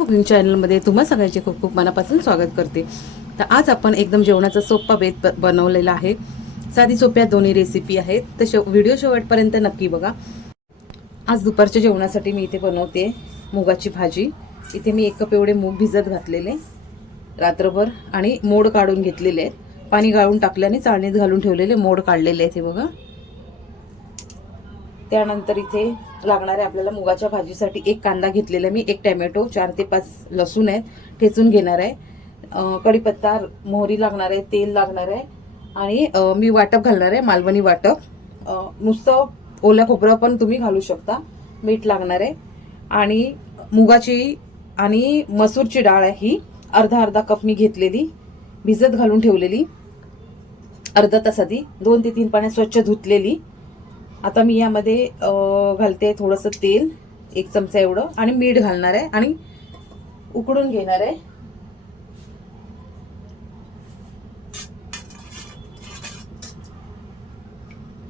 Cooking चॅनलमध्ये तुम्हा सगळ्यांचे खूप खूप मनापासून स्वागत करते. तर आज आपण एकदम जेवणाचा सोपा बेत ब- बनवलेला आहे. साधी सोप्या दोन्ही रेसिपी आहेत. तर शेव व्हिडिओ शेवटपर्यंत नक्की बघा. आज दुपारच्या जेवणासाठी मी इथे बनवते मुगाची भाजी. इथे मी एक कप एवढे मूग भिजत घातलेले. रात्रभर आणि मोड काढून घेतलेले आहेत. पाणी गाळून टाकल्याने चाळणीत घालून ठेवलेले मोड काढलेले आहेत हे बघा. त्यानंतर इथे लागणाऱ्या आपल्याला मुगाच्या भाजीसाठी एक कांदा घेतलेला आहे. मी एक टॅमॅटो चार ते पाच लसूण आहेत ठेचून घेणार आहे. कढीपत्ता मोहरी लागणार आहे तेल लागणार आहे. आणि मी वाटप घालणार आहे मालवणी वाटप. नुसतं ओल्या खोबरं पण तुम्ही घालू शकता. मीठ लागणार आहे. आणि मुगाची आणि मसूरची डाळ आहे ही. अर्धा अर्धा कप मी घेतलेली. भिजत घालून ठेवलेली. अर्धा तास दोन ते तीन पाण्यात स्वच्छ धुतलेली. आता मी यामध्ये घालते थोडंसं तेल एक चमचा एवढं आणि मीठ घालणार आहे आणि उकडून घेणार आहे.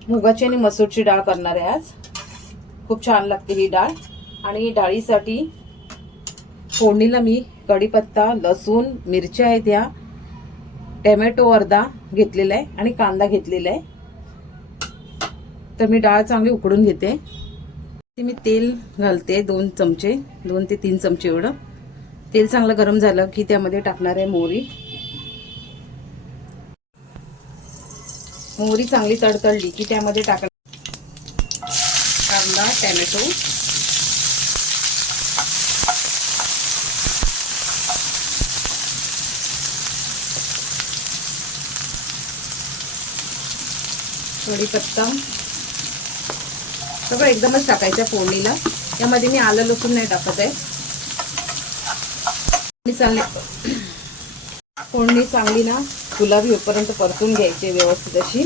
मुगाची आणि मसूरची डाळ करणार आहे आज. खूप छान लागते ही डाळ. आणि डाळीसाठी फोडणीला मी कढीपत्ता लसूण मिरच्या आहेत या. टॅमॅटो अर्धा घेतलेला आहे आणि कांदा घेतलेला आहे. तर मी डाळ चांगली उकडून घेते. ते मी तेल घालते दोन चमचे दोन ते तीन चमचे एवढं. तेल चांगलं गरम झालं की त्यामध्ये टाकणार आहे मोहरी. मोहरी चांगली तडतडली की त्यामध्ये टाकणार कांदा टॅमॅटो. कढीपत्ता. सगळं एकदमच टाकायचं फोडणीला. यामध्ये मी आलं लसूण नाही टाकत आहे. फोडणी चांगली फोडणी चांगली ना गुलाबी होईपर्यंत परतून घ्यायची व्यवस्थित अशी.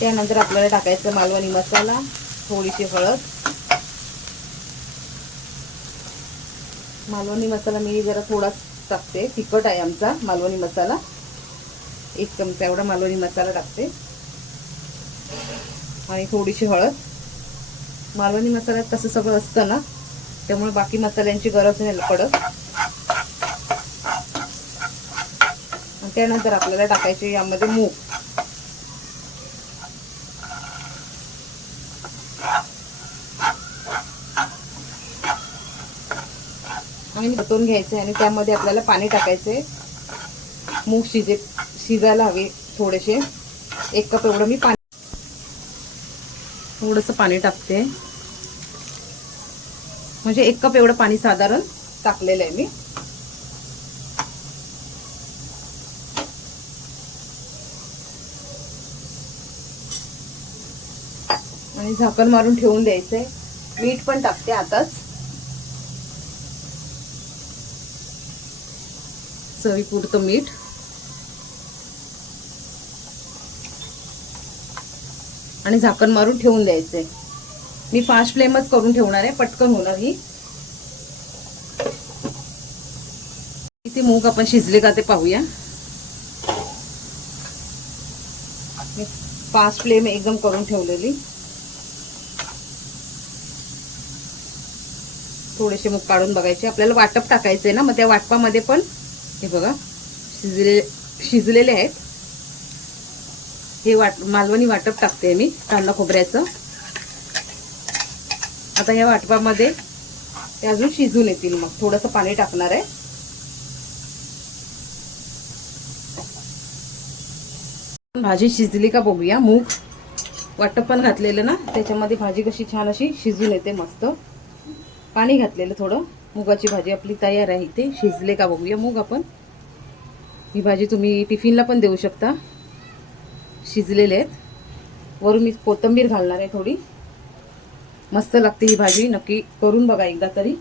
त्यानंतर आपल्याला टाकायचं मालवणी मसाला थोडीशी हळद. मालवणी मसाला मी जरा थोडाच टाकते. तिखट आहे आमचा मालवणी मसाला. एक चमचा एवढा मालवणी मसाला टाकते. आणि थोडीशी हळद. मालवणी मसाल्यात कसं सगळं असतं ना त्यामुळे बाकी मसाल्यांची गरज नाही पडत. आणि त्यानंतर आपल्याला टाकायचे यामध्ये मूग. आणि परतून घ्यायचे आणि त्यामध्ये आपल्याला पाणी टाकायचे. मूग शिजे शिजायला हवे थोडेसे. एक कप एवढं मी पाणी थोडंसं पाणी टाकते. म्हणजे एक कप एवढं पाणी साधारण टाकलेलं आहे मी. आणि झाकण मारून ठेवून द्यायचंय. मीठ पण टाकते आताच. चवीपुरतं मीठ. आणि झाकण मारून ठेवून द्यायचंय मी फास्ट फ्लेमच करून ठेवणार आहे पटकन होणार ही. इथे मूग आपण शिजले का ते पाहूया. मी फास्ट फ्लेम एकदम करून ठेवलेली. थोडेसे मूग काढून बघायचे. आपल्याला वाटप टाकायचंय ना मग त्या वाटपामध्ये पण हे बघा शिजले शिजलेले आहेत. हे वाट मालवणी वाटप टाकते मी कांदा खोबऱ्याचं. आता या वाटपामध्ये ते अजून शिजून येतील मग. थोडंसं पाणी टाकणार आहे. भाजी शिजली का बघूया. मूग वाटप पण घातलेलं ना त्याच्यामध्ये भाजी कशी छान अशी शिजून येते मस्त. पाणी घातलेलं थोडं. मुगाची भाजी आपली तयार आहे इथे. शिजले का बघूया मूग आपण. ही भाजी तुम्ही टिफिनला पण देऊ शकता. शिजलेले आहेत. वरून मी कोथिंबीर घालणार आहे थोडी. मस्त लागते ही भाजी. नक्की करून बघा एकदा तरी.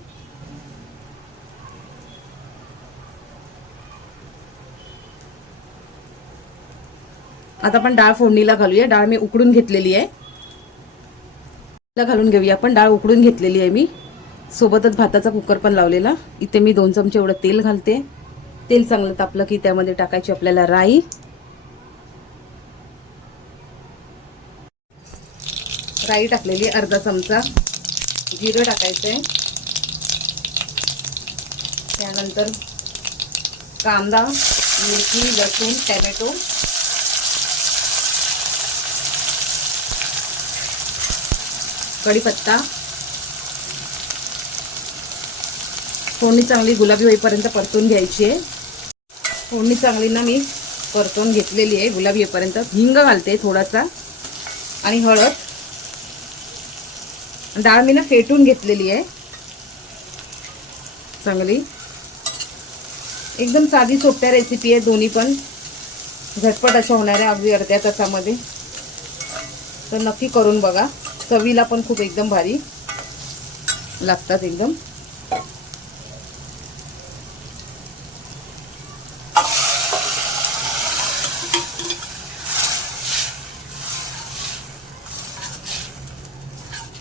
आता आपण डाळ फोडणीला घालूया. डाळ मी उकडून घेतलेली आहे. घालून घेऊया आपण. डाळ उकडून घेतलेली आहे मी. सोबतच भाताचा कुकर पण लावलेला. इथे मी दोन चमचे एवढं तेल घालते. तेल चांगलं तापलं की त्यामध्ये टाकायची आपल्याला राई. राई टाकलेली अर्धा चमचा. जिरं टाकायचंय. त्यानंतर कांदा मिरची लसूण टॅमॅटो. कढीपत्ता. फोडणी चांगली गुलाबी होईपर्यंत परतून घ्यायची आहे. फोडणी चांगली ना मी परतून घेतलेली आहे गुलाबी होईपर्यंत हिंग घालते थोडासा. आणि हळद. डाळ मी ना फेटून घेतलेली आहे. चांगली. एकदम साधी सोप्या रेसिपी आहे दोन्ही पण. झटपट अशा होणाऱ्या अगदी अर्ध्या तासामध्ये. तर नक्की करून बघा. चवीला पण खूप एकदम भारी लागतात एकदम.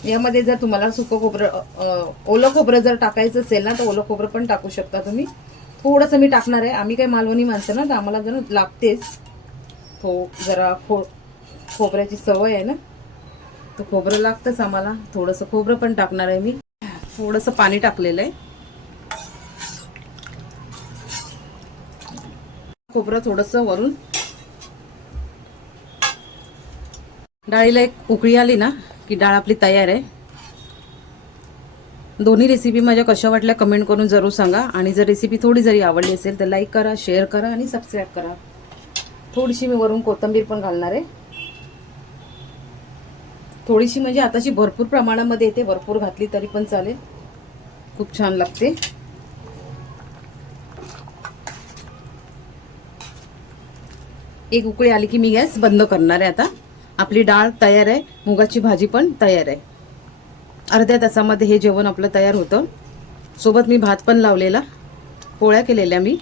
यामध्ये जर तुम्हाला सुकं खोबरं ओलं खोबरं जर टाकायचं असेल ना तर ओलं खोबरं पण टाकू शकता तुम्ही. थोडंसं मी टाकणार आहे. आम्ही काही मालवणी माणसं ना तर आम्हाला जर लागतेच हो जरा खो खोबऱ्याची सवय आहे ना तर खोबरं लागतंच आम्हाला. थोडंसं खोबरं पण टाकणार आहे मी. थोडंसं पाणी टाकलेलं आहे. खोबरं थोडंसं वरून. डाळीला एक उकळी आली ना की डाळ आपली तयार आहे. दोन्ही रेसिपी माझ्या कशा वाटल्या कमेंट करून जरूर सांगा. आणि जर रेसिपी थोडी जरी आवडली असेल तर लाईक करा शेअर करा आणि सबस्क्राईब करा. थोडीशी मी वरून कोथिंबीर पण घालणार आहे. थोडीशी म्हणजे आताची भरपूर प्रमाणामध्ये येते. भरपूर घातली तरी पण चालेल. खूप छान लागते. एक उकळी आली की मी गॅस बंद करणार आहे आता. आपली डाळ तयार आहे मुगाची भाजी पण तयार आहे. अर्ध्या तासामध्ये हे जेवण आपलं तयार होतं. सोबत मी भात पण लावलेला पोळ्या केलेल्या मी.